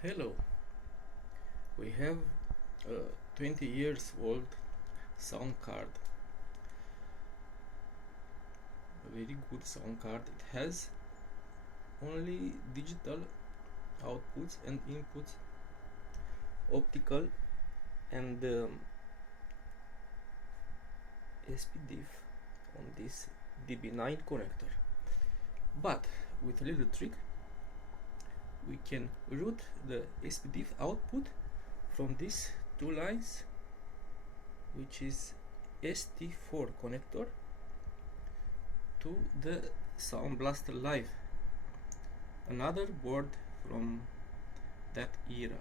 Hello, we have a 20 years old sound card, a very good sound card. It has only digital outputs and inputs, optical and SPDIF on this DB9 connector. But with a little trick, we can route the SPDIF output from these two lines, which is ST4 connector, to the SoundBlaster Live, another board from that era,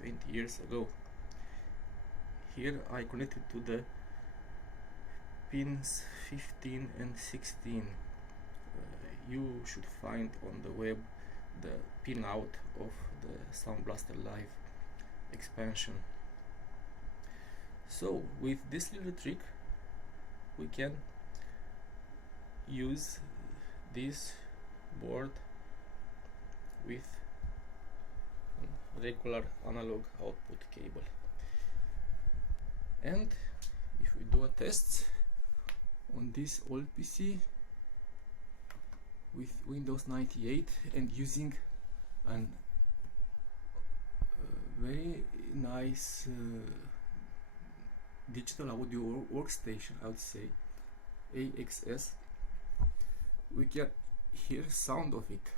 20 years ago. Here I connected to the pins 15 and 16. You should find on the web the pinout of the SoundBlaster Live expansion. So with this little trick we can use this board with regular analog output cable. And if we do a test on this old PC with Windows 98 and using an very nice digital audio workstation, I would say AXS, we can hear sound of it.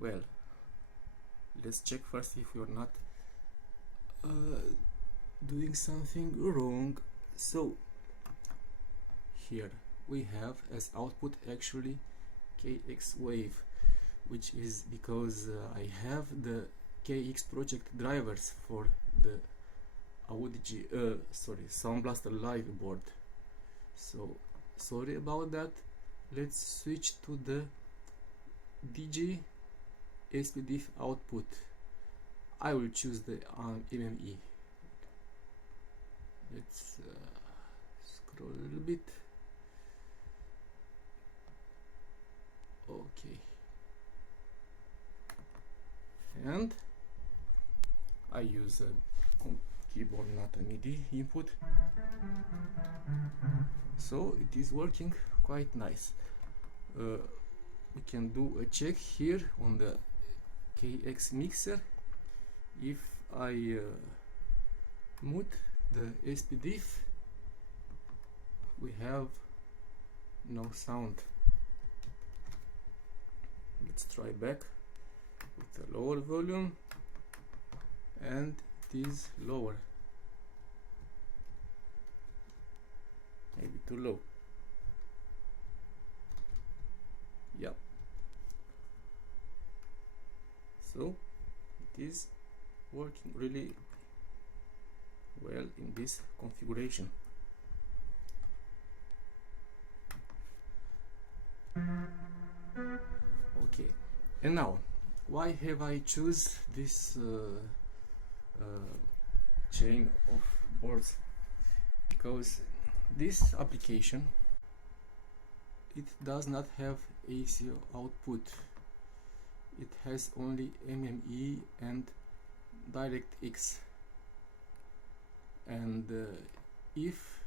Well, let's check first if you're not doing something wrong. So here we have as output actually KX wave, which is because I have the KXProject drivers for the Audigy, SoundBlaster Live board. So sorry about that. Let's switch to the Digi SPDIF output. I will choose the MME. Let's scroll a little bit. Okay, and I use a keyboard, not a MIDI input, so it is working quite nice. We can do a check here on the KX mixer. If I mute the SPDIF, we have no sound. Let's try back with a lower volume, and it is lower, maybe too low. Yep, so it is working really well in this configuration. Okay, and now why have I choose this chain of boards? Because this application, it does not have ASIO output. It has only MME and DirectX. And if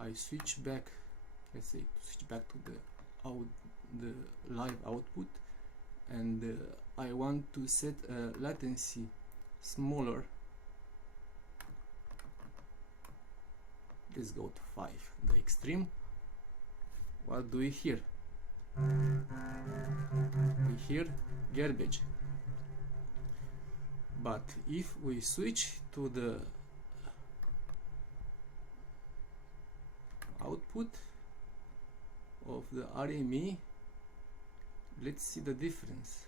I switch back, let's say switch back to the live output, and I want to set a latency smaller, let's go to 5, the extreme. What do we hear? We hear garbage. But if we switch to the output of the RME, let's see the difference.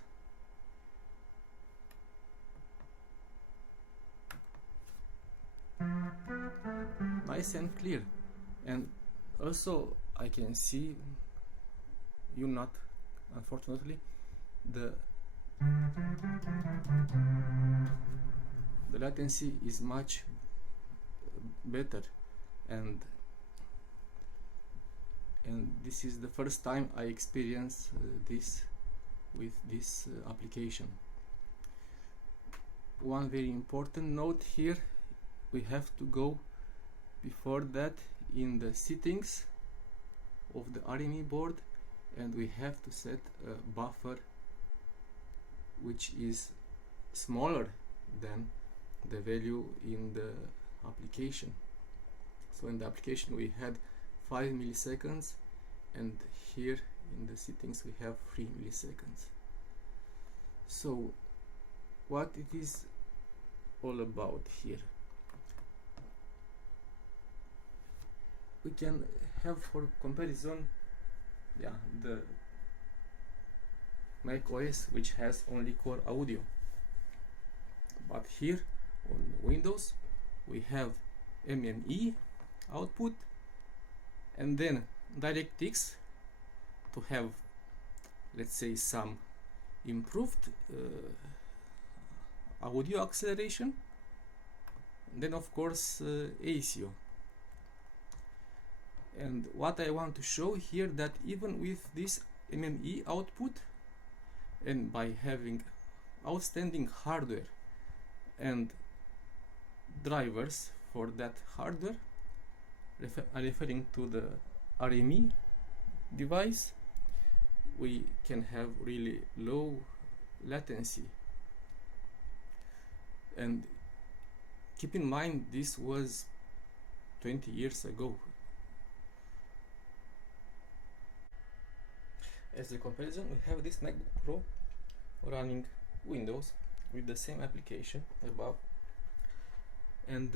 Nice and clear. And also I can see, you not, unfortunately, the latency is much better, and and this is the first time I experience this with this application. One very important note here, we have to go before that in the settings of the RME board, and we have to set a buffer which is smaller than the value in the application. So in the application we had 5 milliseconds, and here in the settings we have 3 milliseconds. So what it is all about here, we can have for comparison the Mac OS, which has only core audio, but here on Windows we have MME output and then DirectX to have, let's say, some improved audio acceleration, and then of course ASIO. And what I want to show here, that even with this MME output, and by having outstanding hardware and drivers for that hardware, referring to the RME device, we can have really low latency. And keep in mind, this was 20 years ago. As a comparison, we have this MacBook Pro running Windows with the same application above, and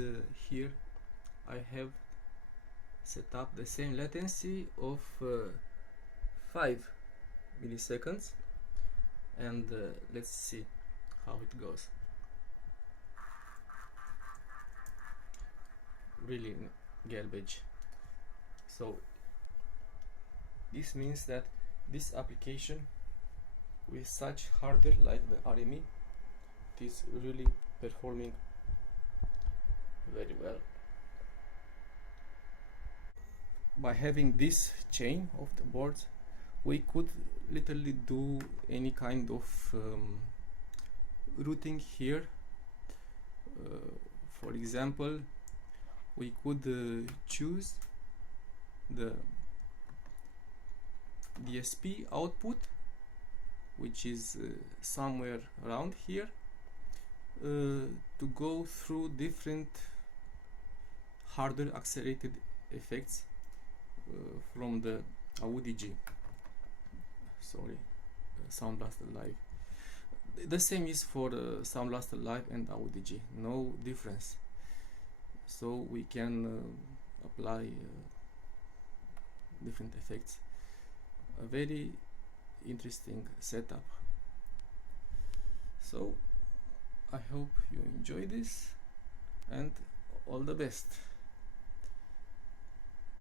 here I have set up the same latency of 5 milliseconds, and let's see how it goes. Really garbage. So this means that this application with such hardware like the RME, it is really performing very well. By having this chain of the boards, we could literally do any kind of routing here. For example, we could choose the DSP output, which is somewhere around here, to go through different hardware accelerated effects from the Audigy, SoundBlaster Live. The same is for SoundBlaster Live and Audigy, no difference. So we can apply different effects. A very interesting setup. So I hope you enjoy this, and all the best.